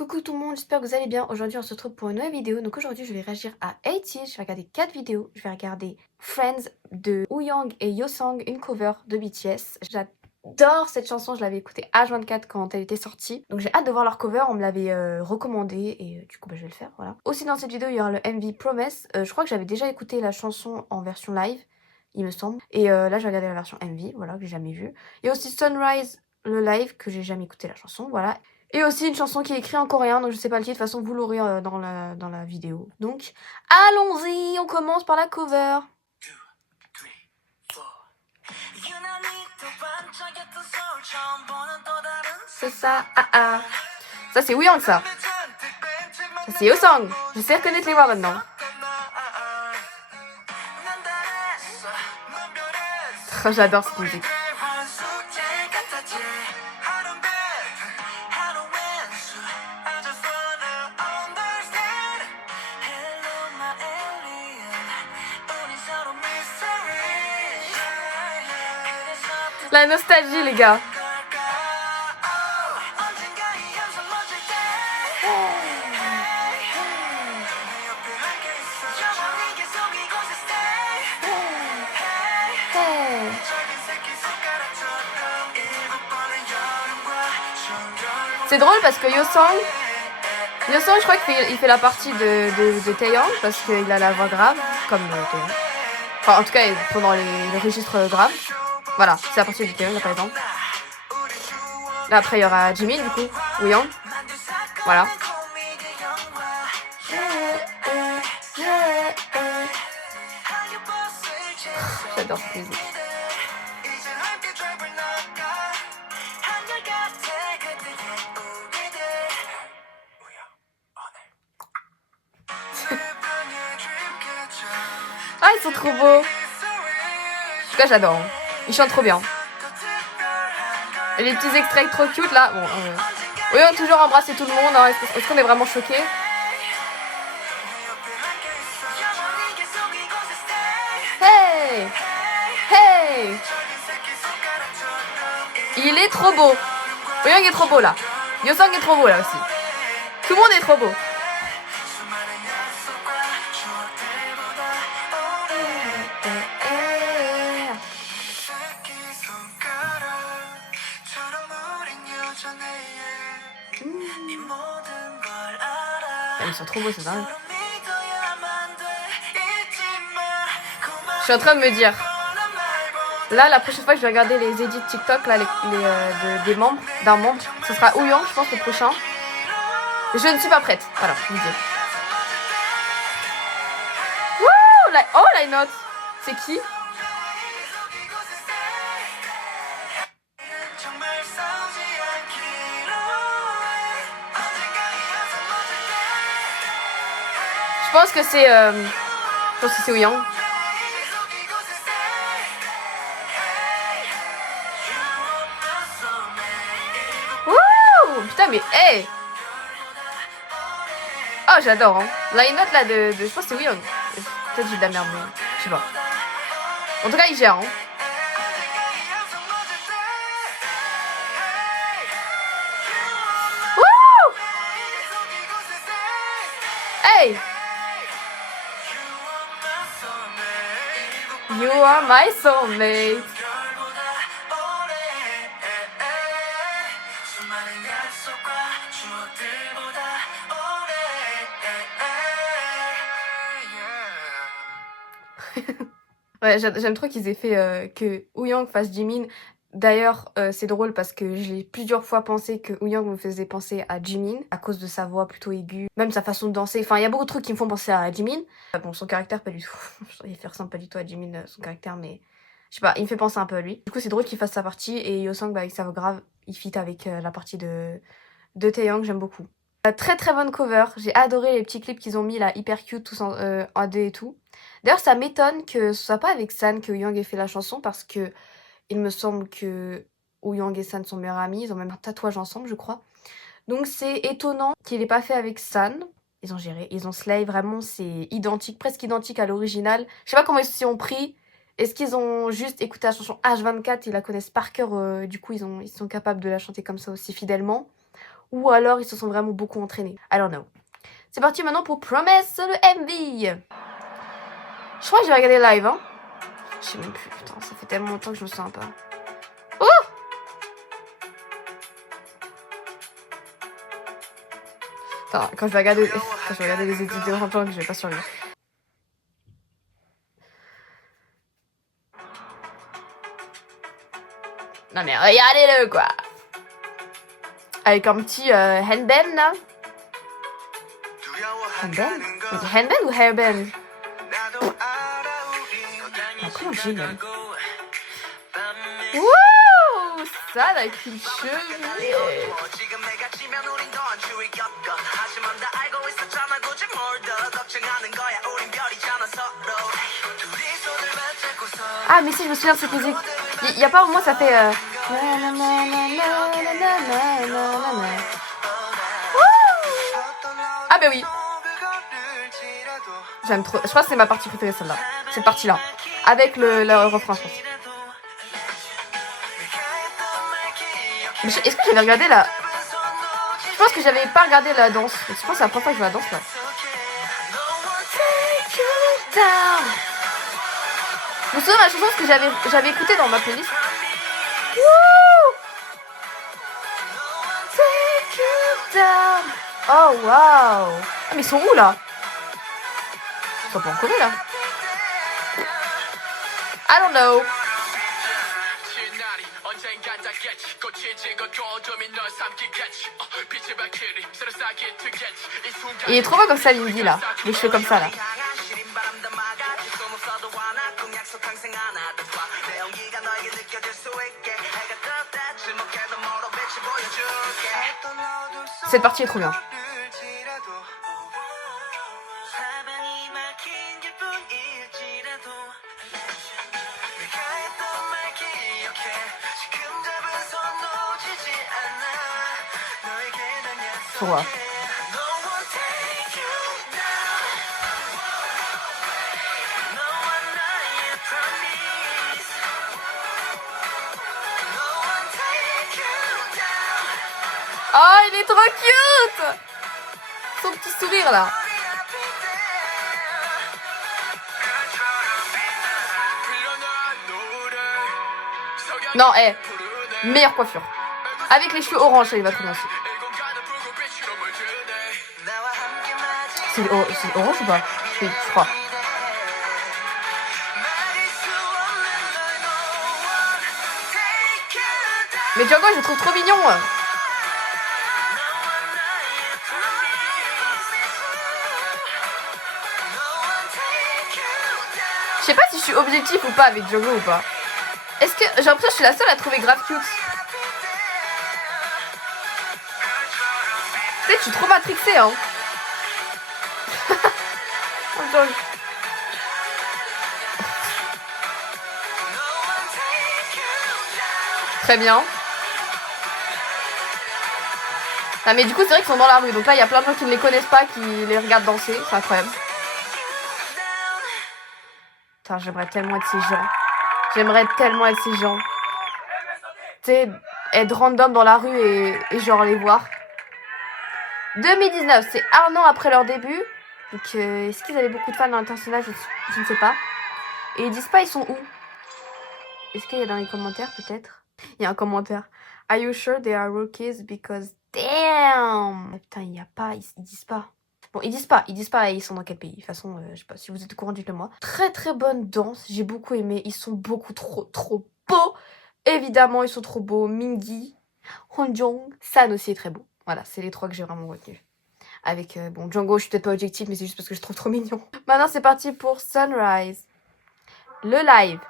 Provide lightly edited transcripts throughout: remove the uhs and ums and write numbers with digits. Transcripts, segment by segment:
Coucou tout le monde, j'espère que vous allez bien. Aujourd'hui on se retrouve pour une nouvelle vidéo. Donc aujourd'hui je vais réagir à 80. Je vais regarder 4 vidéos. Je vais regarder Friends de Wooyoung et Yeosang, une cover de BTS. J'adore cette chanson, je l'avais écoutée H24 quand elle était sortie. Donc j'ai hâte de voir leur cover, on me l'avait recommandé et du coup je vais le faire, voilà. Aussi dans cette vidéo il y aura le MV Promise. Je crois que j'avais déjà écouté la chanson en version live, il me semble. Et là je vais regarder la version MV, voilà, que j'ai jamais vue. Il y a aussi Sunrise, le live, que j'ai jamais écouté la chanson, voilà. Et aussi une chanson qui est écrite en coréen, donc je sais pas le titre, de toute façon vous l'aurez dans la vidéo. Donc allons-y, on commence par la cover. C'est ça, ah ah. Ça c'est Wooyoung ça. Ça c'est Yeosang. Je sais reconnaître les voix maintenant. Oh, j'adore cette musique. La nostalgie les gars. C'est drôle parce que Yeosang, je crois qu'il fait la partie de Taeyang parce qu'il a la voix grave, comme Taeyang. Enfin, en tout cas, il faut dans les registres graves. Voilà, c'est la partie de Taeyang, là par exemple. Là, après, il y aura Jimin, du coup, Wooyoung. Voilà. J'adore cette musique. Ah, ils sont trop beaux. En tout cas, j'adore. Ils chantent trop bien. Et les petits extraits trop cute là. Bon, oui, on a toujours embrassé tout le monde. Hein. Est-ce qu'on est vraiment choqués? Hey! Hey! Il est trop beau. Wooyoung est trop beau là. Yeosang est trop beau là aussi. Tout le monde est trop beau. Ils sont trop beaux, c'est dingue. Je suis en train de me dire, là, la prochaine fois que je vais regarder les edits TikTok là, des membres, d'un membre, ce sera Wooyoung, je pense, le prochain. Je ne suis pas prête. Voilà, je vous dis. Wouh, oh, la note. C'est qui? Je pense que c'est Wooyoung. Wouh, putain, mais hey. Oh, j'adore. Hein. La note là je pense que c'est Wooyoung. Peut-être j'ai de la merde, mais je sais pas. En tout cas, il gère. Hein. Wouh. Hey. You are my soulmate. Ouais, j'aime trop qu'ils aient fait que Wooyoung fasse Jimin. D'ailleurs, c'est drôle parce que j'ai plusieurs fois pensé que Wooyoung me faisait penser à Jimin à cause de sa voix plutôt aiguë, même sa façon de danser. Enfin, il y a beaucoup de trucs qui me font penser à Jimin. Bon, son caractère, pas du tout. Il ressemble pas du tout à Jimin, son caractère, mais je sais pas, il me fait penser un peu à lui. Du coup, c'est drôle qu'il fasse sa partie et Yeosang, avec sa voix grave, il fit avec la partie de Taeyang, j'aime beaucoup. Très très bonne cover, j'ai adoré les petits clips qu'ils ont mis là, hyper cute, tous en AD et tout. D'ailleurs, ça m'étonne que ce soit pas avec San que Wooyoung ait fait la chanson parce que il me semble que Wooyoung et San sont meilleurs amis, ils ont même un tatouage ensemble, je crois. Donc c'est étonnant qu'il ait pas fait avec San. Ils ont géré, ils ont slay, vraiment c'est identique, presque identique à l'original. Je sais pas comment ils s'y ont pris. Est-ce qu'ils ont juste écouté la chanson H24, ils la connaissent par cœur, du coup ils sont capables de la chanter comme ça aussi fidèlement? ou alors ils se sont vraiment beaucoup entraînés. I don't know. C'est parti maintenant pour Promise, le MV. Je crois que j'ai regardé live, hein. Je sais même plus, putain, ça fait tellement longtemps que je me sens pas. Oh! Attends, quand je vais regarder les études de Rampant, que je vais pas survivre. Non mais regardez-le, quoi. Avec un petit handband, là. Handband? Handband ou hairband? Ah, comment j'ai même. Wouh! Ça, avec une cheville. Ah, mais si, je me souviens de cette musique. Il y a pas un moment, ça fait... Ah, bah oui. J'aime trop. Je crois que c'est ma partie préférée, celle-là. Cette partie-là. Avec le refrain, je pense. Est-ce que j'avais regardé la... Je pense que j'avais pas regardé la danse. Je pense que c'est la première fois que je vois la danse, là. Je me souviens de la chanson que j'avais écoutée dans ma playlist. Wouh! Take you down. Oh, wow. Ah, mais ils sont où, là? Ils sont pas en Corée, là. I don't know. Il est trop beau comme ça, Lindy, là. Les cheveux comme ça, là. Cette partie est trop bien. Faut voir. Oh, il est trop cute! Son petit sourire, là. Non, meilleure coiffure. Avec les cheveux orange, ça il va trop bien aussi. C'est orange ou pas? Oui, je crois. Mais Django, je le trouve trop mignon. Je sais pas si je suis objectif ou pas avec Django ou pas. Est-ce que j'ai l'impression que je suis la seule à trouver grave cute? Peut-être je suis trop matrixée, hein. Très bien. Ah, mais du coup c'est vrai qu'ils sont dans la rue, donc là il y a plein de gens qui ne les connaissent pas, qui les regardent danser, c'est incroyable. Putain, j'aimerais tellement être ces gens. J'aimerais tellement être ces gens. Tu sais, être random dans la rue et genre les voir. 2019, c'est un an après leur début. Donc est-ce qu'ils avaient beaucoup de fans dans l'international, je ne sais pas. Et ils disent pas ils sont où. Est-ce qu'il y a dans les commentaires peut-être? Il y a un commentaire. Are you sure they are rookies? Because damn! Putain, il y a pas, ils disent pas. Bon, ils disent pas, ils sont dans quel pays. De toute façon, je sais pas, si vous êtes au courant, dites-le moi. Très très bonne danse, j'ai beaucoup aimé. Ils sont beaucoup trop beaux. Évidemment, ils sont trop beaux. Mingi, Honjong, San aussi est très beau. Voilà, c'est les trois que j'ai vraiment retenus. Avec, bon, Django, je suis peut-être pas objective, mais c'est juste parce que je trouve trop mignon. Maintenant, c'est parti pour Sunrise. Le live.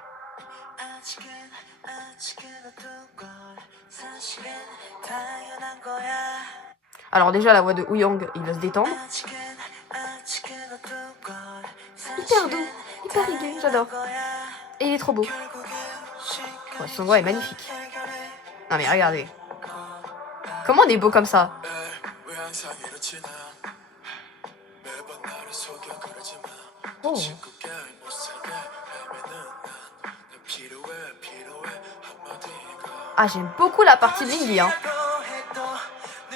Alors déjà, la voix de Woo-young, il va se détendre. Hyper doux, hyper aigu, j'adore. Et il est trop beau. Ouais, son voix est magnifique. Non mais regardez. Comment on est beau comme ça? Oh. Ah, j'aime beaucoup la partie de Lindy, hein.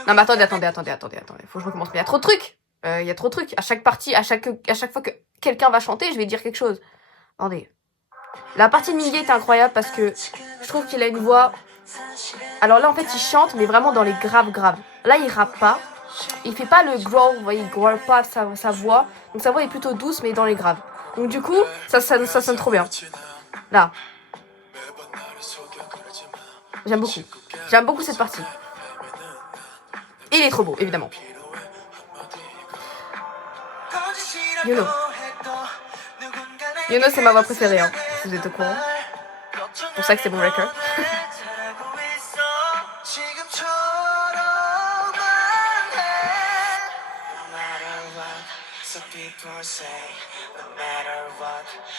Non mais attendez. Faut que je recommence. Mais il y a trop de trucs. Il y a trop de trucs. À chaque partie, à chaque fois que quelqu'un va chanter, je vais dire quelque chose. Attendez. La partie de Mingy était incroyable parce que je trouve qu'il a une voix... Alors là, en fait, il chante, mais vraiment dans les graves. Là, il rappe pas. Il fait pas le growl, vous voyez, il growl pas sa voix. Donc sa voix est plutôt douce, mais dans les graves. Donc du coup, ça sonne trop bien. Là. J'aime beaucoup. J'aime beaucoup cette partie. Et il est trop beau, évidemment. You know, c'est ma voix préférée, hein, si vous êtes au courant. C'est pour ça que c'est mon record.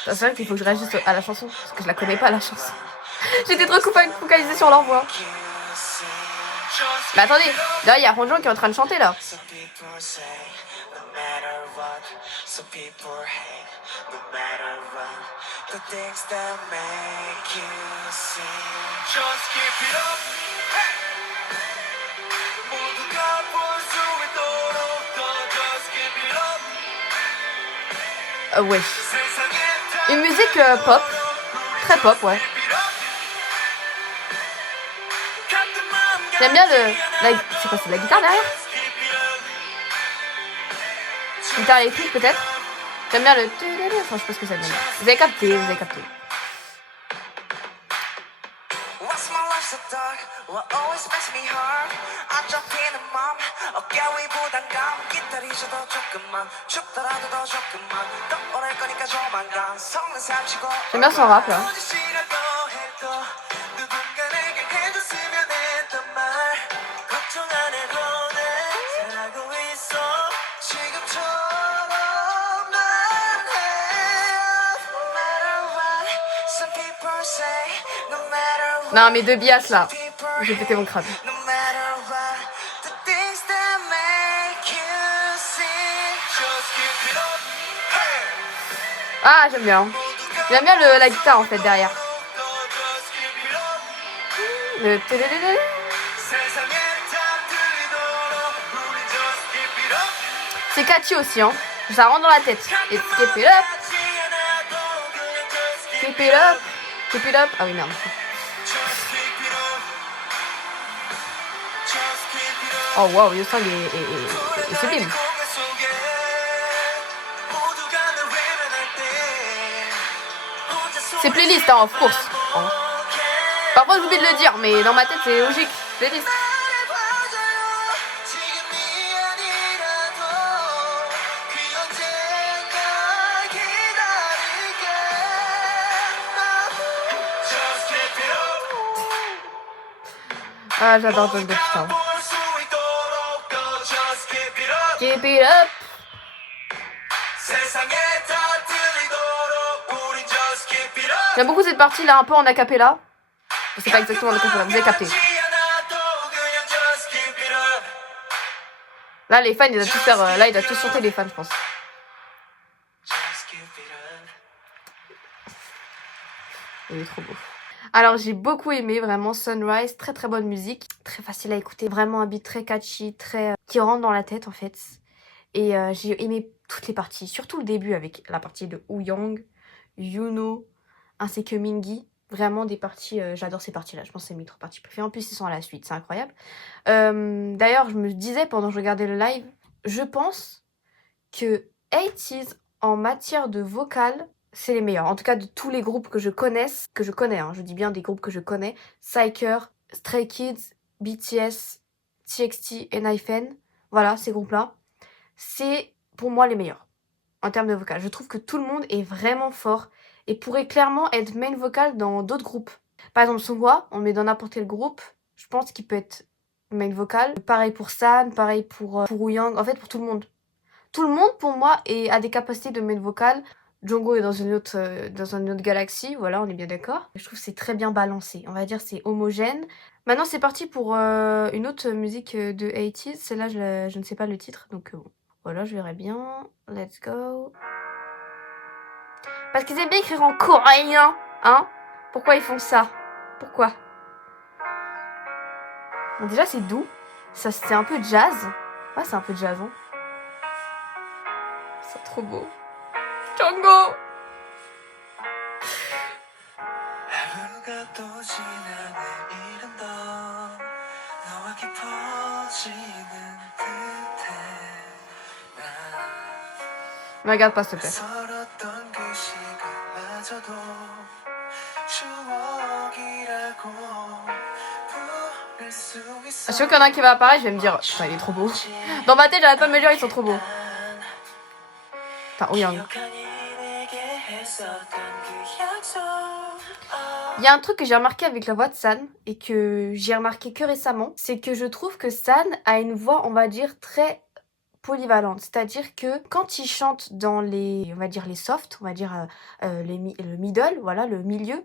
C'est vrai qu'il faut que je réagisse à la chanson, parce que je la connais pas, la chanson. J'étais trop focalisée sur leur voix. Mais attendez, là il y a Ronjon qui est en train de chanter là. Ouais. Une musique pop. Très pop, ouais. J'aime bien c'est quoi, c'est de la guitare derrière? Guitare électrique peut-être? J'aime bien le... Enfin, je sais pas ce que ça donne. Vous avez capté. J'aime bien son rap là. Non mais deux biatch là. J'ai pété mon crâne. Ah j'aime bien. J'aime bien la guitare en fait derrière. Le... C'est catchy aussi hein. Ça rentre dans la tête. Et keep it up. Keep it up. Keep it up. Ah oui merde. Oh wow, Yousang est sublime. C'est playlist, hein, of course. Oh. Parfois j'oublie de le dire, mais dans ma tête c'est logique. Playlist. Ah, j'adore Jungkook, putain. Keep it up. J'aime beaucoup cette partie là, un peu en acapella. C'est pas exactement en acapella, vous avez capté. Là, les fans, ils doivent tous faire. Là, ils doivent tous chanter les fans, je pense. Il est trop beau. Alors, j'ai beaucoup aimé vraiment Sunrise. Très très bonne musique. Très facile à écouter. Vraiment un beat très catchy, très qui rentre dans la tête en fait. Et j'ai aimé toutes les parties. Surtout le début avec la partie de Wooyoung, Yuno, ainsi que Mingy. Vraiment des parties, j'adore ces parties-là. Je pense que c'est mes 3 parties préférées. En plus, ils sont à la suite, c'est incroyable. D'ailleurs, je me disais pendant que je regardais le live, je pense que 80s en matière de vocal, c'est les meilleurs. En tout cas, de tous les groupes que je connais, hein, je dis bien des groupes que je connais, Psyker, Stray Kids, BTS, TXT et NiFN, voilà, ces groupes-là, c'est pour moi les meilleurs en termes de vocal. Je trouve que tout le monde est vraiment fort et pourrait clairement être main vocal dans d'autres groupes. Par exemple, Songhwa, on le met dans n'importe quel groupe, je pense qu'il peut être main vocal. Pareil pour San, pareil pour Wooyoung, en fait pour tout le monde. Tout le monde, pour moi, a des capacités de main vocal. Jungkook est dans une autre galaxie, voilà, on est bien d'accord. Je trouve que c'est très bien balancé, on va dire c'est homogène. Maintenant, c'est parti pour une autre musique de 80s. Celle-là, je ne sais pas le titre, donc voilà, je verrai bien. Let's go. Parce qu'ils aiment bien écrire en coréen, hein? Pourquoi ils font ça? Pourquoi? Bon, déjà, c'est doux. Ça, c'est un peu jazz. Ouais, c'est un peu jazz, hein. C'est trop beau. Django! Me regarde pas, s'il te plaît. À chaque fois qu'il y en a un qui va apparaître, je vais me dire putain, il est trop beau. Dans ma tête, j'arrête pas de me dire ils sont trop beaux. Enfin, Wooyoung. Il y a un truc que j'ai remarqué avec la voix de San et que j'ai remarqué que récemment, c'est que je trouve que San a une voix, on va dire, très polyvalente. C'est-à-dire que quand il chante dans les, on va dire les softs, on va dire le middle, voilà, le milieu,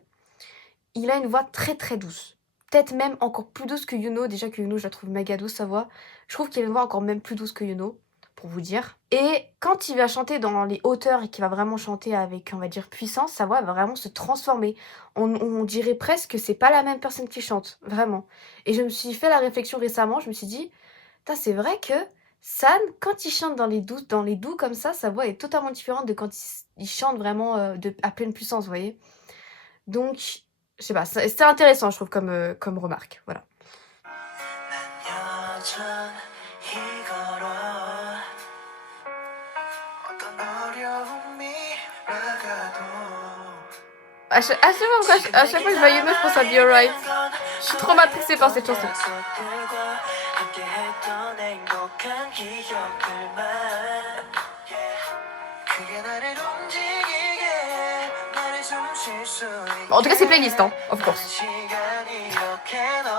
il a une voix très très douce. Peut-être même encore plus douce que Yuno. Déjà que Yuno, je la trouve méga douce sa voix. Je trouve qu'il a une voix encore même plus douce que Yuno, pour vous dire. Et quand il va chanter dans les hauteurs et qu'il va vraiment chanter avec, on va dire, puissance, sa voix va vraiment se transformer. On dirait presque que c'est pas la même personne qui chante, vraiment. Et je me suis fait la réflexion récemment, je me suis dit, c'est vrai que San, quand il chante dans les doux comme ça, sa voix est totalement différente de quand il chante vraiment à pleine puissance, vous voyez. Donc, je sais pas, c'est intéressant, je trouve, comme remarque. Voilà. À chaque fois que je vois Yuno, je pense à Be Alright. Je suis trop matrixée par cette chanson. Bon, en tout cas, c'est playlist, hein, of course. So cute.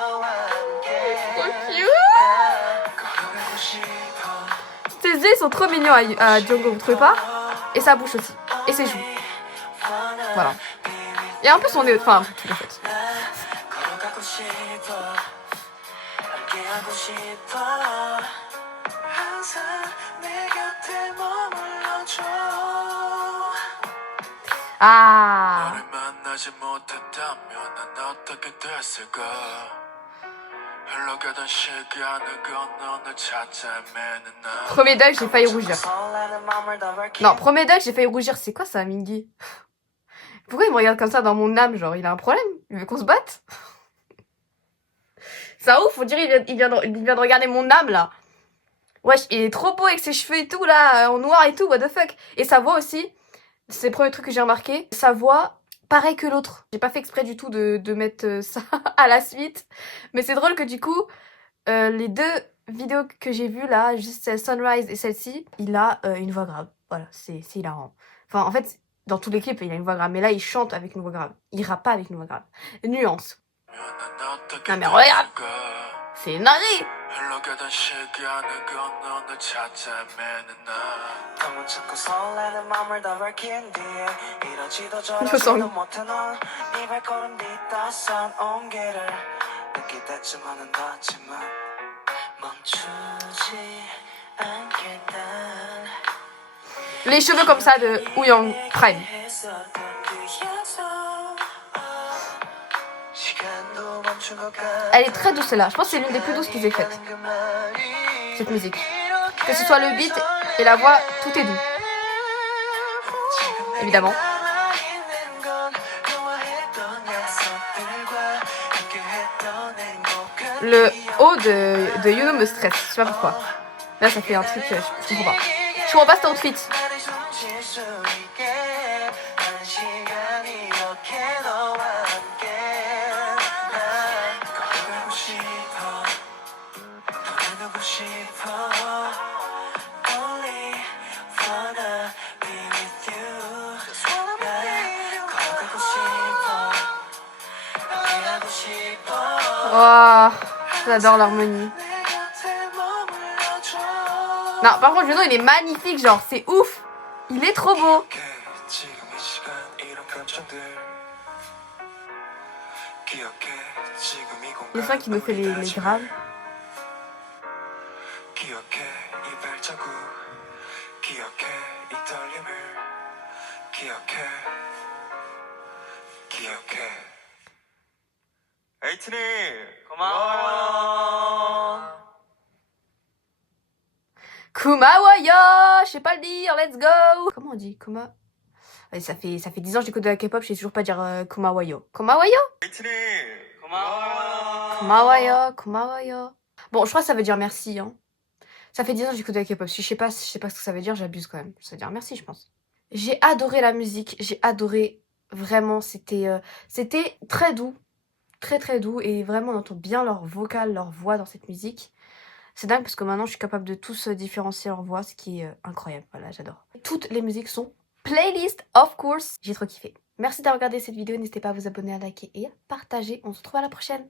Ses yeux sont trop mignons à Django, vous trouvez pas? Et sa bouche aussi. Et ses joues. Voilà. Et un peu son nez, enfin, tout en fait. Ah. Premier dog, j'ai failli rougir. Non, premier dog, j'ai failli rougir. C'est quoi ça, Mingy? Pourquoi il me regarde comme ça dans mon âme? Genre, il a un problème? Il veut qu'on se batte? Ça ouf, on dirait il vient de regarder mon âme, là. Wesh, il est trop beau avec ses cheveux et tout, là, en noir et tout, what the fuck. Et sa voix aussi, c'est le premier truc que j'ai remarqué. Sa voix, pareil que l'autre. J'ai pas fait exprès du tout de mettre ça à la suite. Mais c'est drôle que du coup, les deux vidéos que j'ai vues là, juste Sunrise et celle-ci, il a une voix grave. Voilà, c'est hilarant. Enfin, en fait, dans tous les clips, il a une voix grave. Mais là, il chante avec une voix grave. Il rappe pas avec une voix grave. Nuance. Non mais regarde, c'est une dinguerie. Je sens. Les cheveux comme ça de Wooyoung Prime. Elle est très douce là. Je pense que c'est l'une des plus douces qu'ils aient faites. Cette musique. Que ce soit le beat et la voix, tout est doux. Évidemment. Le haut de Yuno me stresse. Je sais pas pourquoi. Là, ça fait un truc. Je comprends pas. Je comprends pas cet outfit. Oh, j'adore l'harmonie. Non, par contre, Juno, il est magnifique, genre, c'est ouf. Il est trop beau. Il y a ça qui nous fait les graves. 에이트니 고마워. Kumawaya, je sais pas le dire, let's go. Comment on dit Kuma? Ouais, ça fait 10 ans que j'écoute de la K-pop, je sais toujours pas dire Kumawayo. Kumawayo? Kumawayo, Kumawayo. Bon, je crois que ça veut dire merci, hein. Ça fait 10 ans que j'écoute de la K-pop, si je sais pas ce que ça veut dire, j'abuse quand même. Ça veut dire merci, je pense. J'ai adoré la musique, j'ai adoré, vraiment, c'était très doux, très très doux, et vraiment on entend bien leur vocal, leur voix dans cette musique. C'est dingue parce que maintenant je suis capable de tous différencier leur voix, ce qui est incroyable, voilà, j'adore. Toutes les musiques sont playlist, of course, j'ai trop kiffé. Merci d'avoir regardé cette vidéo, n'hésitez pas à vous abonner, à liker et à partager, on se retrouve à la prochaine.